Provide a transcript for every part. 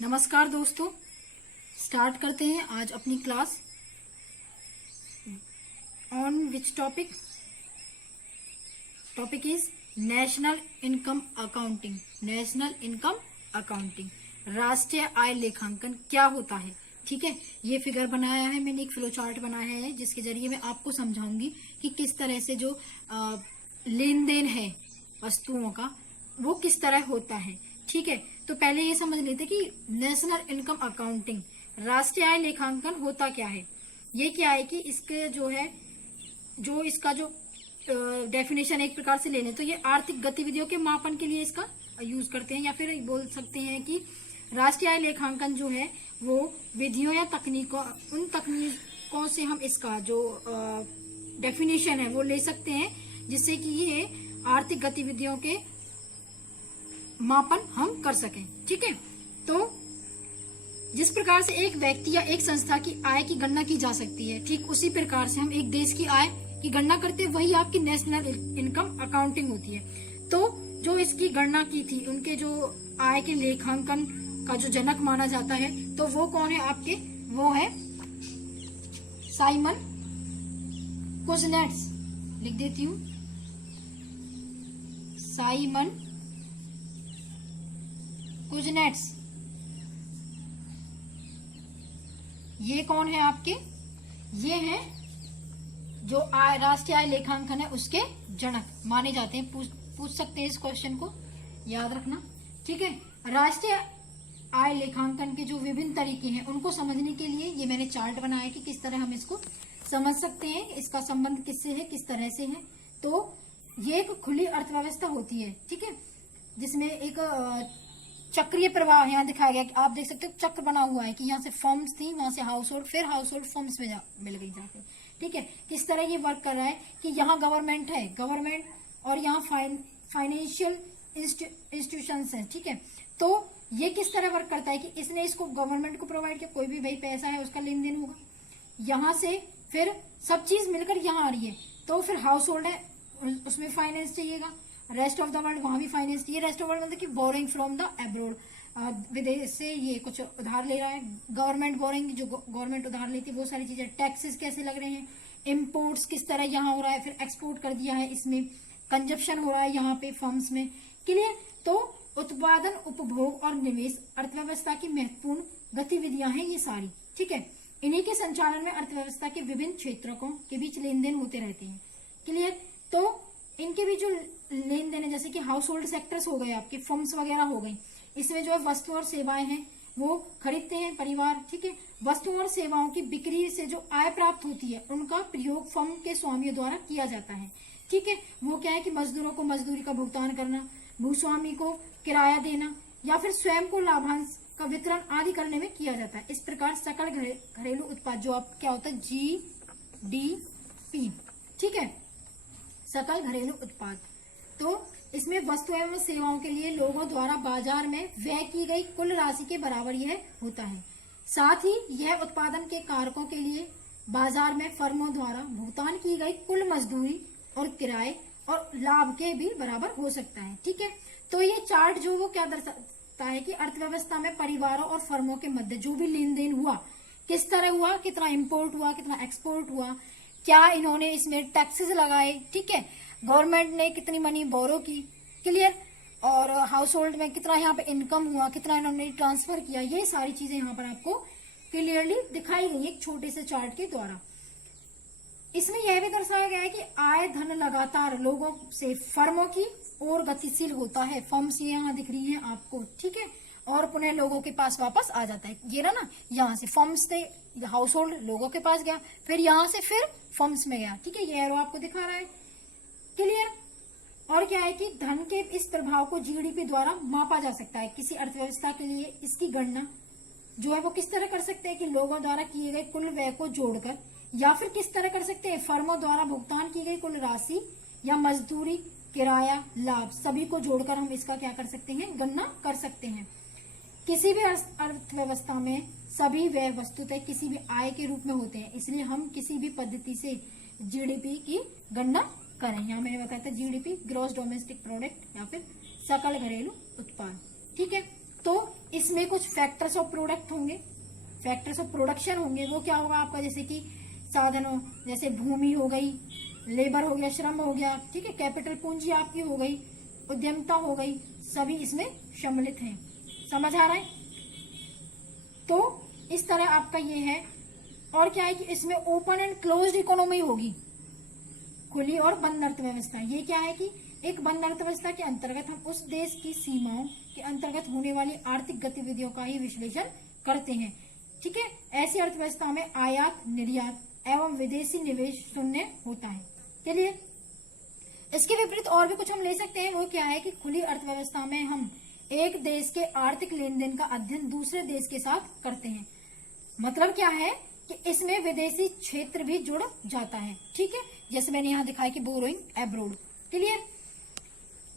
नमस्कार दोस्तों, स्टार्ट करते हैं आज अपनी class. On which topic is national income accounting. National income accounting, राष्ट्रीय आय लेखांकन क्या होता है। ठीक है, ये फिगर बनाया है मैंने, एक फ्लो चार्ट बनाया है जिसके जरिए मैं आपको समझाऊंगी कि किस तरह से जो लेन देन है वस्तुओं का वो किस तरह होता है। ठीक है, तो पहले ये समझ लेते कि नेशनल इनकम अकाउंटिंग, राष्ट्रीय आय लेखांकन होता क्या है। ये क्या है कि इसके जो है जो इसका जो डेफिनेशन एक प्रकार से ले लें तो ये आर्थिक गतिविधियों के मापन के लिए इसका यूज करते हैं, या फिर बोल सकते हैं कि राष्ट्रीय आय लेखांकन जो है वो विधियों या तकनीकों, उन तकनीकों से हम इसका जो डेफिनेशन है वो ले सकते हैं जिससे कि ये आर्थिक गतिविधियों के मापन हम कर सकें। ठीक है, तो जिस प्रकार से एक व्यक्ति या एक संस्था की आय की गणना की जा सकती है, ठीक उसी प्रकार से हम एक देश की आय की गणना करते हैं, वही आपकी नेशनल इनकम अकाउंटिंग होती है। तो जो इसकी गणना की थी, उनके जो आय के लेखांकन का जो जनक माना जाता है, तो वो कौन है आपके, वो है साइमन कुजनेट्स। लिख देती हूँ, साइमन कुजनेट्स। ये कौन है आपके, ये हैं जो राष्ट्रीय आय लेखांकन है उसके जनक माने जाते हैं। पूछ सकते हैं इस क्वेश्चन को, याद रखना। ठीक है, राष्ट्रीय आय लेखांकन के जो विभिन्न तरीके हैं उनको समझने के लिए ये मैंने चार्ट बनाया है कि किस तरह हम इसको समझ सकते हैं, इसका संबंध किससे है, किस तरह से है। तो ये एक खुली अर्थव्यवस्था होती है, ठीक है, जिसमें एक चक्रीय प्रवाह यहाँ दिखाया गया कि आप देख सकते हो चक्र बना हुआ है कि यहाँ से फर्म्स थी, वहां से हाउस होल्ड, फिर हाउस होल्ड फर्म्स में मिल गई जाके। ठीक है, किस तरह ये वर्क कर रहा है कि यहाँ गवर्नमेंट है, गवर्नमेंट, और यहाँ फाइनेंशियल इंस्टीट्यूशंस है। ठीक है, तो ये किस तरह वर्क करता है कि इसने इसको गवर्नमेंट को प्रोवाइड किया, कोई भी भाई पैसा है उसका लेन देन होगा, यहाँ से फिर सब चीज मिलकर यहाँ आ रही है, तो फिर हाउस होल्ड है उसमें फाइनेंस चाहिएगा, रेस्ट ऑफ द वर्ल्ड वहां भी फाइनेंस चाहिए। रेस्ट ऑफ वर्ल्ड मतलब कि बोरिंग फ्रॉम द अब्रोड, विदेश से ये कुछ उधार ले रहा है, गवर्नमेंट बोरिंग, जो गवर्नमेंट उधार लेती है वो सारी चीजें, टैक्सेस कैसे लग रहे हैं, इम्पोर्ट्स किस तरह यहाँ हो रहा है, फिर एक्सपोर्ट कर दिया है, इसमें कंजप्शन हो रहा है यहाँ पे फर्म्स में। क्लियर, तो उत्पादन, उपभोग और निवेश अर्थव्यवस्था की महत्वपूर्ण गतिविधियां हैं ये सारी। ठीक है, इन्हीं के संचालन में अर्थव्यवस्था के विभिन्न क्षेत्रों के बीच लेन देन होते रहते हैं। क्लियर, तो इनके भी जो लेन देन है, जैसे कि हाउस होल्ड सेक्टर्स हो गए, आपके फर्म्स वगैरह हो गई, इसमें जो है वस्तु और सेवाएं हैं वो खरीदते हैं परिवार। ठीक है, वस्तुओं और सेवाओं की बिक्री से जो आय प्राप्त होती है उनका प्रयोग फर्म के स्वामियों द्वारा किया जाता है। ठीक है, वो क्या है कि मजदूरों को मजदूरी का भुगतान करना, भूस्वामी को किराया देना, या फिर स्वयं को लाभांश का वितरण आदि करने में किया जाता है। इस प्रकार सकल घरेलू उत्पाद जो आप क्या होता है, GDP। ठीक है, सकल घरेलू उत्पाद, तो इसमें वस्तु एवं सेवाओं के लिए लोगों द्वारा बाजार में व्यय की गई कुल राशि के बराबर यह होता है। साथ ही यह उत्पादन के कारकों के लिए बाजार में फर्मों द्वारा भुगतान की गई कुल मजदूरी और किराए और लाभ के भी बराबर हो सकता है। ठीक है, तो ये चार्ट जो वो क्या दर्शाता है कि अर्थव्यवस्था में परिवारों और फर्मों के मध्य जो भी लेन देन हुआ, किस तरह हुआ, कितना इम्पोर्ट हुआ, कितना एक्सपोर्ट हुआ, क्या इन्होंने इसमें टैक्सेस लगाए, ठीक है, गवर्नमेंट ने कितनी मनी बोरो की, क्लियर, और हाउस होल्ड में कितना यहाँ पे इनकम हुआ, कितना इन्होंने ट्रांसफर किया, ये सारी चीजें यहाँ पर आपको क्लियरली दिखाई गई एक छोटे से चार्ट के द्वारा। इसमें यह भी दर्शाया गया है कि आय धन लगातार लोगों से फर्मों की ओर गतिशील होता है। फर्म्स यहाँ दिख रही है आपको, ठीक है, और पुनः लोगों के पास वापस आ जाता है। ये ना यहाँ से फर्म्स थे, हाउस होल्ड लोगों के पास गया, फिर यहाँ से फिर फर्म्स में गया। ठीक है, ये एरो आपको दिखा रहा है, क्लियर। और क्या है कि धन के इस प्रभाव को GDP द्वारा मापा जा सकता है। किसी अर्थव्यवस्था के लिए इसकी गणना जो है वो किस तरह कर सकते हैं कि लोगों द्वारा किए गए कुल व्यय को जोड़कर, या फिर किस तरह कर सकते हैं, फर्मों द्वारा भुगतान की गई कुल राशि या मजदूरी, किराया, लाभ सभी को जोड़कर हम इसका क्या कर सकते हैं, गणना कर सकते हैं। किसी भी अर्थव्यवस्था में सभी व्यय वस्तुतः किसी भी आय के रूप में होते हैं, इसलिए हम किसी भी पद्धति से GDP की गणना करें। यहाँ मैंने बताया था GDP, ग्रॉस डोमेस्टिक प्रोडक्ट, या फिर सकल घरेलू उत्पाद। ठीक है, तो इसमें कुछ फैक्टर्स ऑफ प्रोडक्ट होंगे, फैक्टर्स ऑफ प्रोडक्शन होंगे। वो क्या होगा आपका, जैसे कि साधनों, जैसे भूमि हो गई, लेबर हो गया, श्रम हो गया, ठीक है, कैपिटल पूंजी आपकी हो गई, उद्यमता हो गई, सभी इसमें सम्मिलित हैं। समझ आ रहा है? तो इस तरह आपका ये है। और क्या है कि इसमें ओपन एंड क्लोज्ड इकोनॉमी होगी, खुली और बंद अर्थव्यवस्था। ये क्या है कि एक बंद अर्थव्यवस्था के अंतर्गत हम उस देश की सीमाओं के अंतर्गत होने वाली आर्थिक गतिविधियों का ही विश्लेषण करते हैं, ठीक है। ऐसी अर्थव्यवस्था में आयात निर्यात एवं विदेशी निवेश शून्य होता है। चलिए, इसके विपरीत और भी कुछ हम ले सकते हैं। वो क्या है कि खुली अर्थव्यवस्था में हम एक देश के आर्थिक लेन देन का अध्ययन दूसरे देश के साथ करते हैं। मतलब क्या है कि इसमें विदेशी क्षेत्र भी जुड़ जाता है, ठीक है। जैसे मैंने यहाँ दिखाया कि बोरोइंग एब्रोड, क्लियर।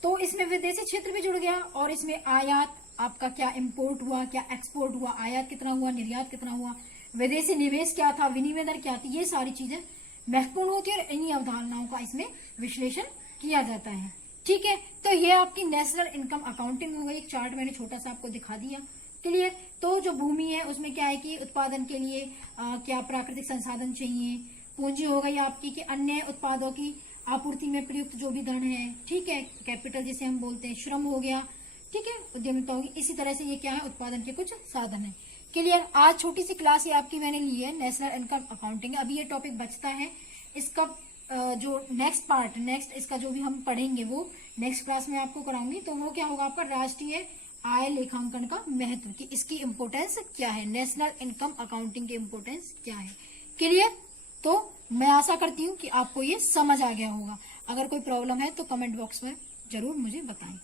तो इसमें विदेशी क्षेत्र भी जुड़ गया और इसमें आयात आपका क्या इंपोर्ट हुआ, क्या एक्सपोर्ट हुआ, आयात कितना हुआ, निर्यात कितना हुआ, विदेशी निवेश क्या था, विनिमय दर क्या थी, ये सारी चीजें महत्वपूर्ण होती है और इन्हीं अवधारणाओं का इसमें विश्लेषण किया जाता है, ठीक है। तो ये आपकी नेशनल इनकम अकाउंटिंग हो गई। एक चार्ट मैंने छोटा सा आपको दिखा दिया, क्लियर। तो जो भूमि है उसमें क्या है कि उत्पादन के लिए क्या प्राकृतिक संसाधन चाहिए, पूंजी हो गई आपकी कि अन्य उत्पादों की आपूर्ति में प्रयुक्त जो भी धन है, ठीक है, कैपिटल जिसे हम बोलते हैं, श्रम हो गया, ठीक है, उद्यमिता होगी। इसी तरह से ये क्या है, उत्पादन के कुछ साधन है, क्लियर। आज छोटी सी क्लास ये आपकी मैंने ली है नेशनल इनकम अकाउंटिंग। अभी ये टॉपिक बचता है, इसका जो नेक्स्ट पार्ट, नेक्स्ट इसका जो भी हम पढ़ेंगे वो नेक्स्ट क्लास में आपको कराऊंगी। तो वो क्या होगा आपका राष्ट्रीय आय लेखांकन का महत्व, कि इसकी इंपोर्टेंस क्या है, नेशनल इनकम अकाउंटिंग की इंपोर्टेंस क्या है, क्लियर। तो मैं आशा करती हूँ कि आपको ये समझ आ गया होगा। अगर कोई प्रॉब्लम है तो कमेंट बॉक्स में जरूर मुझे बताएं।